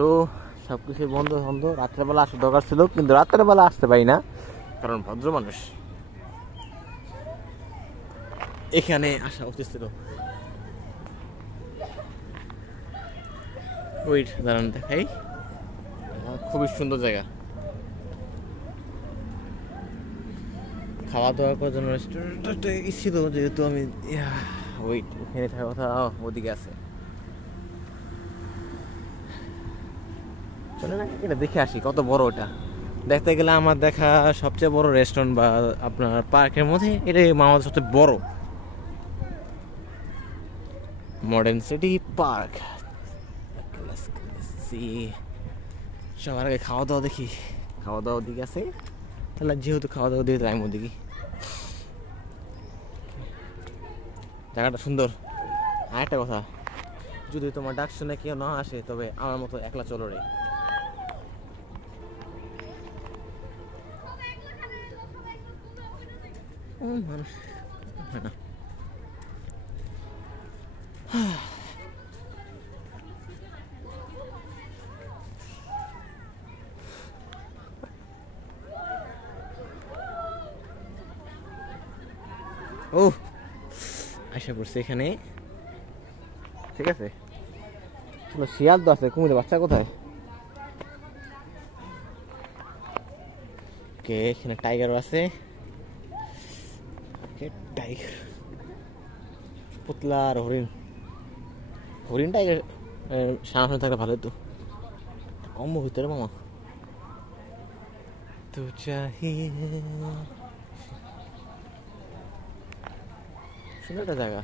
So সবকিছু বন্ধ বন্ধ। রাত্রেবেলা আসার দরকার ছিল, কিন্তু রাত্রেবেলা আসতে পারি না কারণ ভদ্র মানুষ। এখানে আসা উচিত ছিল। ওয়েট দাঁড়ান দেখাই, খুবই সুন্দর জায়গা। খাওয়া দাওয়া করার জন্য রেস্টুরেন্টটা ছিল, যেহেতু আমি ওয়েট এখানে থাকার কথা ওদিকে আছে। চলে না, এটা দেখে আসি কত বড় ওটা। দেখতে গেলে আমার দেখা সবচেয়ে বড় রেস্টুরেন্ট বা আপনার পার্কের মধ্যে এটাই আমাদের সবচেয়ে বড়। Modern city park. সবার আগে খাওয়া দাওয়া দেখি, খাওয়া দাওয়া দিকে আছে, তাহলে যেহেতু খাওয়া দাওয়া দিয়ে আমি ওদিকে। জায়গাটা সুন্দর। আর একটা কথা, যদি তোমার ডাক শুনে কেউ না আসে তবে আমার মতো একলা চলো রে। মানুষ না। ও আশা করছি এখানে, ঠিক আছে। শিয়াল তো আছে, কুমিরের বাচ্চা কোথায়? কে এখানে টাইগারও আছে। টাইগার, পুতলা আর হরিণ। হরিণ টাইগার সামনে থাকলে ভালো তো। কম ভিতরে মামা তো চাহিয়ে। সুন্দর একটা জায়গা।